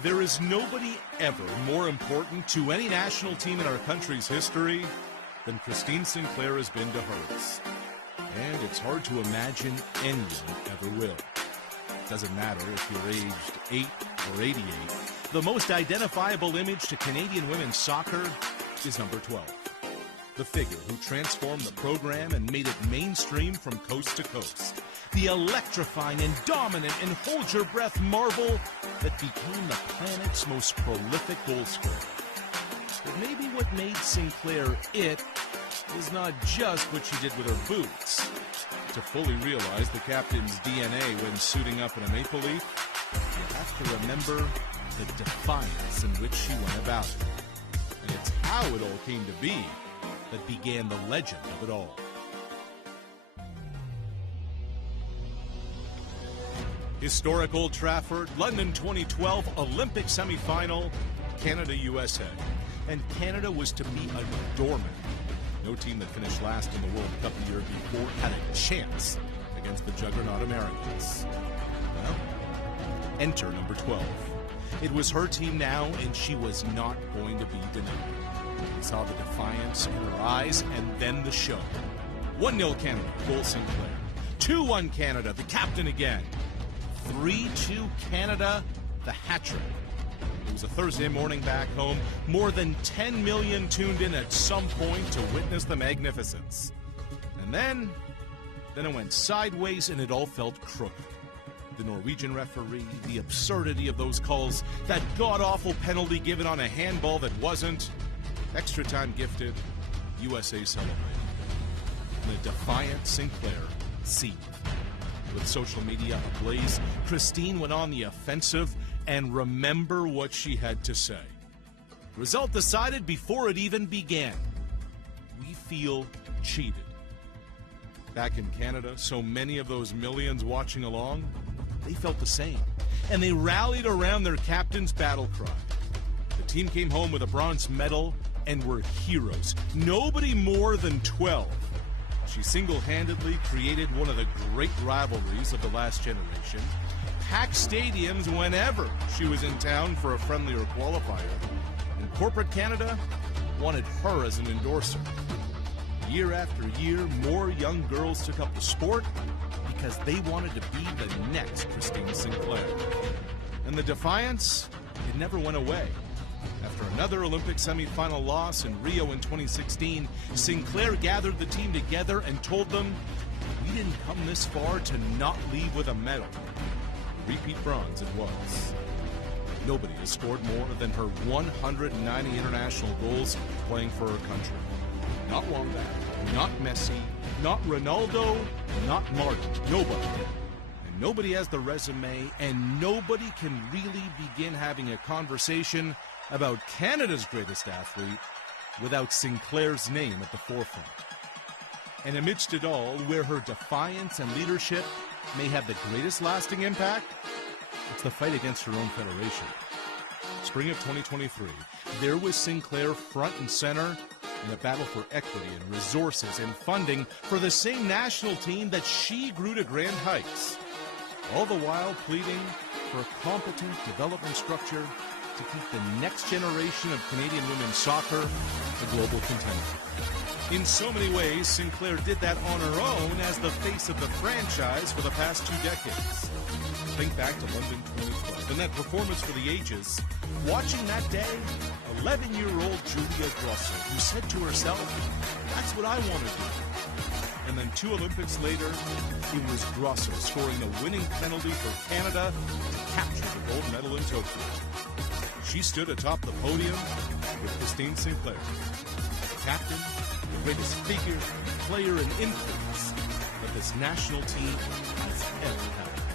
There is nobody ever more important to any national team in our country's history than Christine Sinclair has been to hers. And it's hard to imagine anyone ever will. Doesn't matter if you're aged 8 or 88. The most identifiable image to Canadian women's soccer is number 12. The figure who transformed the program and made it mainstream from coast to coast. The electrifying and dominant and hold-your-breath marvel that became the planet's most prolific goal scorer. But maybe what made Sinclair it is not just what she did with her boots. To fully realize the captain's DNA when suiting up in a maple leaf, you have to remember the defiance in which she went about it. And it's how it all came to be that began the legend of it all. Historic Old Trafford, London 2012 Olympic semifinal, Canada-USA. And Canada was to be a doormat. No team that finished last in the World Cup the year before had a chance against the juggernaut Americans. Well, enter number 12. It was her team now, and she was not going to be denied. We saw the defiance in her eyes, and then the show. 1-0 Canada, goal Sinclair. 2-1 Canada, the captain again. 3-2 Canada, the hat-trick. It was a Thursday morning back home. More than 10 million tuned in at some point to witness the magnificence. And then it went sideways and it all felt crooked. The Norwegian referee, the absurdity of those calls, that god-awful penalty given on a handball that wasn't, extra time gifted, USA celebrated. And the defiant Sinclair seethed. With social media ablaze, Christine went on the offensive, and remember what she had to say. Result decided before it even began. We feel cheated. Back in Canada, so many of those millions watching along, they felt the same. And they rallied around their captain's battle cry. The team came home with a bronze medal and were heroes. Nobody more than 12. She single-handedly created one of the great rivalries of the last generation. Packed stadiums whenever she was in town for a friendly or qualifier. And corporate Canada wanted her as an endorser. Year after year, more young girls took up the sport because they wanted to be the next Christine Sinclair. And the defiance, it never went away. After another Olympic semifinal loss in Rio in 2016, Sinclair gathered the team together and told them, "We didn't come this far to not leave with a medal." Repeat bronze it was. Nobody has scored more than her 190 international goals playing for her country. Not Wombat, not Messi, not Ronaldo, not Martin. Nobody. And nobody has the resume, and nobody can really begin having a conversation about Canada's greatest athlete without Sinclair's name at the forefront. And amidst it all, where her defiance and leadership may have the greatest lasting impact, it's the fight against her own federation. Spring of 2023, there was Sinclair front and center in a battle for equity and resources and funding for the same national team that she grew to grand heights, all the while pleading for a competent development structure to keep the next generation of Canadian women's soccer a global contender. In so many ways, Sinclair did that on her own as the face of the franchise for the past 2 decades. Think back to London 2012 and that performance for the ages. Watching that day, 11-year-old Julia Grosso, who said to herself, "That's what I want to do." And then 2 Olympics later, it was Grosso scoring the winning penalty for Canada to capture the gold medal in Tokyo. She stood atop the podium with Christine Sinclair, the captain, the greatest figure, player, and influence that this national team has ever had.